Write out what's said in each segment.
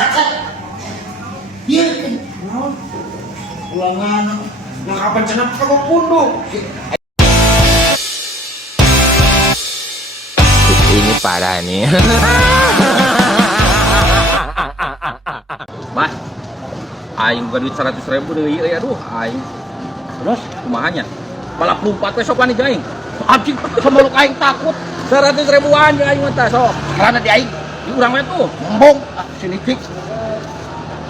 Cacat. Iya kan. Ulangan. Yang kapan cenah kagok punduk. Ini parah nih. Mas, aing bukan duit 100.000 deh, aduh, aing. Terus, kumahanya? Malah 4 besok nih aing. Anjing, sama lu aing takut. 100.000-an ya aing mah sok. Karena di aing, di urang we tuh, ngomong, sini cik.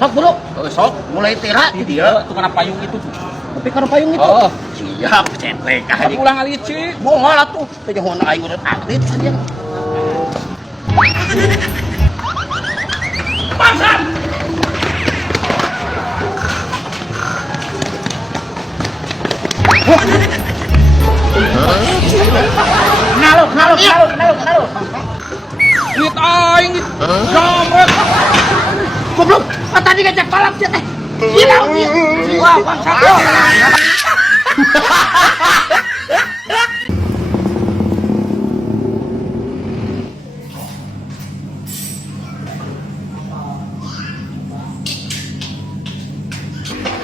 Sok bro, sok mulai tera di dia tukang payung itu. Tapi karena payung itu. Oh, siap, cetek aja. Pulang ali cik. Bohong lah tuh. Teh jangan aing udah atlet aja. Pasang. Nalo. Duit aing jambret. Goblok, tadi ngajak balap dia teh. Hilang dia. Wah, bangsat.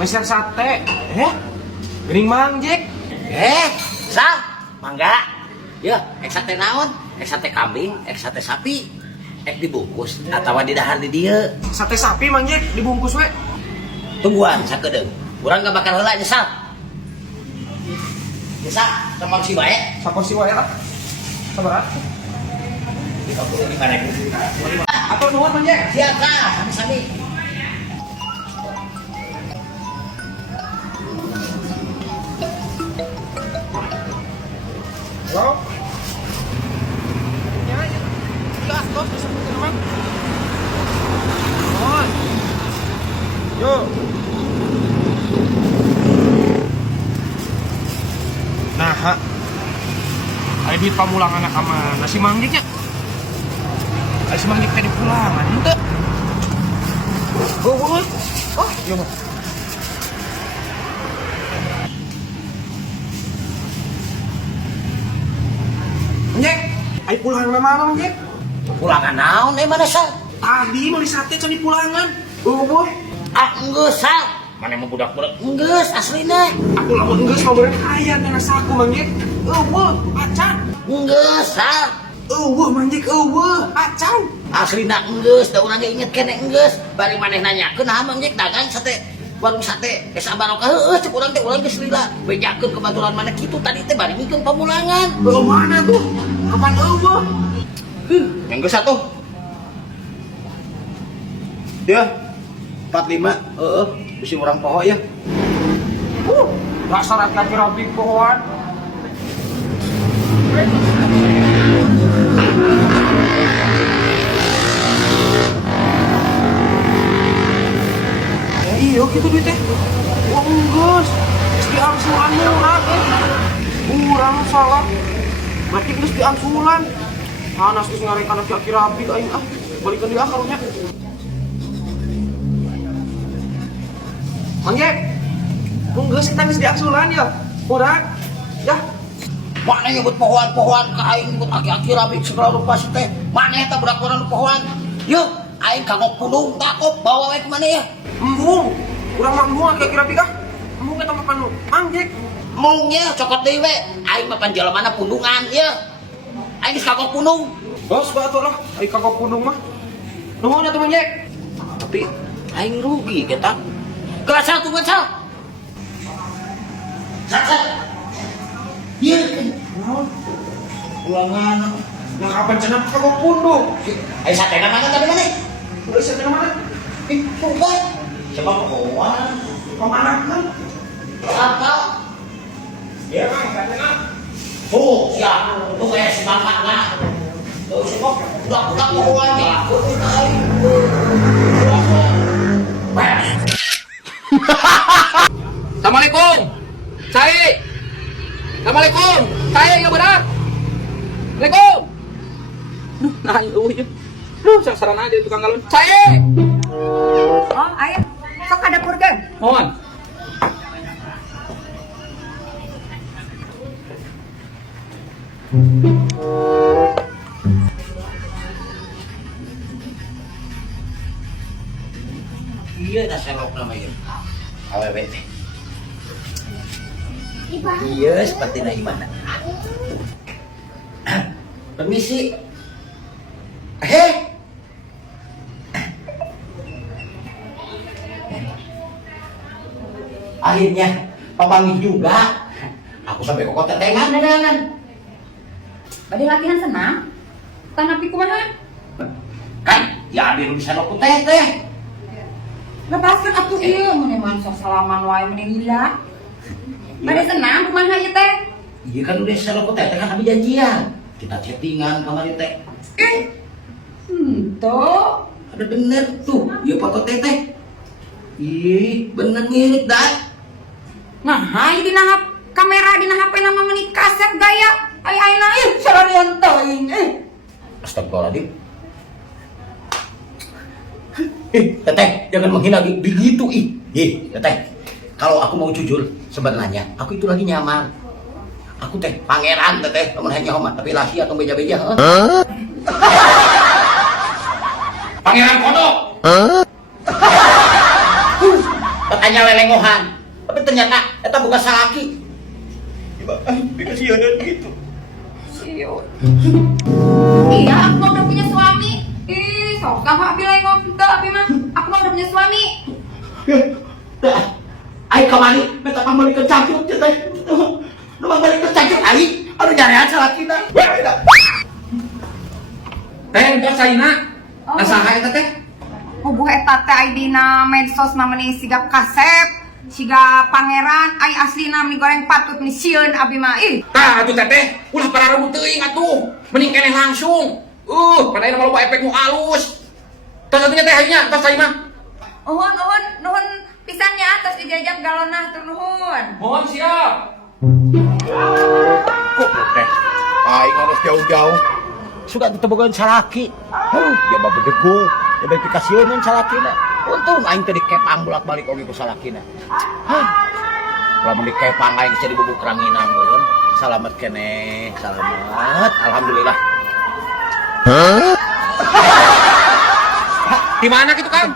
Meser sate. Gering mangjek. Sal, mangga. Ya, ek sate naon? Ek sate kambing, ek sate sapi. Ek dibungkus atau di dahar di dieu. Sate sapi mangjek dibungkus we. Tungguan sakedeung. Urang gak bakal heula nya, Sal. Ya, Sal, sama si wae. Saporsi wae lah. Sabar. Di mana itu? Atau nuhun mangjek. Siap, Sal. Sami-sami. Halo. Yo. Nah, ada duit pamulangan anak mana si manggik ya? Ada si manggik tadi pulangan, ente? Gue, oh, iya mah. Manjek, ayo pulangan mana manjek? Pulangan naon mana, Sal? Tadi beli sate cani pulangan. Boh. Enggeus, Sal. Mana mau budak-budak? Enggeus aslina. Aku lamun geus mau beren aya dana saku manjek. Eueuh, acan. Enggeus, Sal. Eueuh manjek, acan. Aslina enggeus, da urang inget kene enggeus. Bari maneh nanyakeun naha manjek dagang sate. Warung sate geus barokah heueuh cek urang teh urang geus lila. Bejakeun ke baturan mana kitu tadi teh bari mikeun pamulangan. Belum mana tuh? Kapan eueuh? Yang geus atuh. Dia 45, bisi orang poho ya. Dasar laki rapi pohoan. Iya gitu duitnya. Wah enggeus. Geus diangsulan murah. Urang salah. Berarti geus diangsulan. Hanas geus ngarekan laki rapi aing ah. Balikeun dia karunya. Mangjek, enggeus kita geus diangsulan ya. Urang. Ya. Mana nyebut pohoan-pohoan ka aing nyebut aki-aki rapi segala rupa teh. Mana eta budak urang pohoan? Yuk, aing kagok pudung takop bawa we ka mana ya? Embung. Urang mah embung aki-aki rapi kah? Embung eta mah panu. Mangjek. Mungnya cokot deui we. Aing mah panjalemana pundungan ya. Aing geus kagok pundung. Bos batu lah, aing kagok pundung mah. Nuhun atuh mangjek. Tapi aing rugi kita. Kelasal tunggu sal. Sal. Iya kan. Ulangan. Yang kapan cenah kagok pundung. Ayo sate ka mana tadi mana? Udah sate mana? Coba. Coba pohoan. Kemana kan? Apa? Iya Kang, sate na. Tuh, siap. Tuh kayak si bangka na. Tuh, coba budak-budak pohoan ya. Assalamualaikum. Cai. Assalamualaikum. Cai ya benar. Assalamualaikum. Nah, itu ya. Sasaran aja tukang galon. Cai. Oh, ayah, sok ada purgen. Mohon. Iya dah selok namanya. Awewe teh. Iya seperti na Imana. Permisi. Akhirnya papangi juga. Aku sampai ke kota Tengan dagangan. Bade latihan senam. Tanapi kumaha? Kan, ya ada bisa aku teh. Lepaskan atuh ieu mun emang sok salaman wae mending hilang. Bade senam kumaha ieu teh? Iya kan udah bisa aku teh kan kami janjian. Kita chattingan kamari teh. Tuh. Ada bener tuh, iya foto teteh. Ih, bener mirip dah. Nah, hai dina kamera dina HP nama meuni kaset gaya. Ai aina ih salarian teuing. Astagfirullahaladzim. Teteh, jangan menghina begitu teteh. Kalau aku mau jujur, sebenarnya aku itu lagi nyaman. Aku teh pangeran teteh, namun hanya homat tapi lasi atau beja-beja. Pangeran kodok. Katanya lelengohan. Tapi ternyata eta bukan salaki. Dikasihanan gitu. Iya, aku mah udah punya suami. Ih, sok sama abi lengong teu abi mah. Aku mah udah punya suami. Ai kamari beta pambalik ke cacut teh. Nu balik ke cacut ai, anu nyarean salakina. Teh, entar saina. Nasaha eta teh? Puguh eta teh ai dina medsos namanya siga kasep, siga pangeran, ai aslina mie goreng patut ni sieun abi mah. Ih, Tah, atuh teteh, ulah para rambut teuing atuh. Mending keneh langsung. Pada ini loba efek nu halus. Tos atunya teh hanya, tos saima. nuhun pisan ya atas dijajak galonah tur nuhun. Mohon siap. Kok teh? Ai harus jauh-jauh. Suka ditebogan salaki. Ya babu degu, ya bae pikasieun salakina. Untung aing teh dikepang bolak-balik oge ku salakina. Lamun dikepang aing bisa dibubuk ranginang meureun. Salamet keneh, salamet. Alhamdulillah. Di mana gitu, Kang?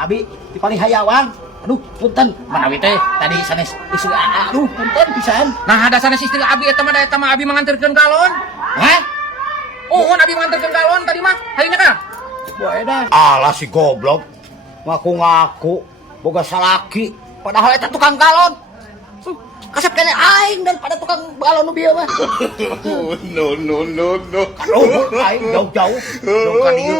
Abi di paling hayawang. Aduh, punten. Manawi teh tadi sanes istri aduh, punten pisan. Nah, ada sanes istri abi eta mah abi manganterkeun galon. Hah? Abi manganterkeun galon tadi mah. Hayeuna Kang. Boe dah. Alah si goblok. Ngaku-ngaku boga salaki, padahal eta tukang galon. Kasep kene aing daripada tukang galon nu bieu mah. No. Aduh, aing jauh-jauh. Jauh ka dieu.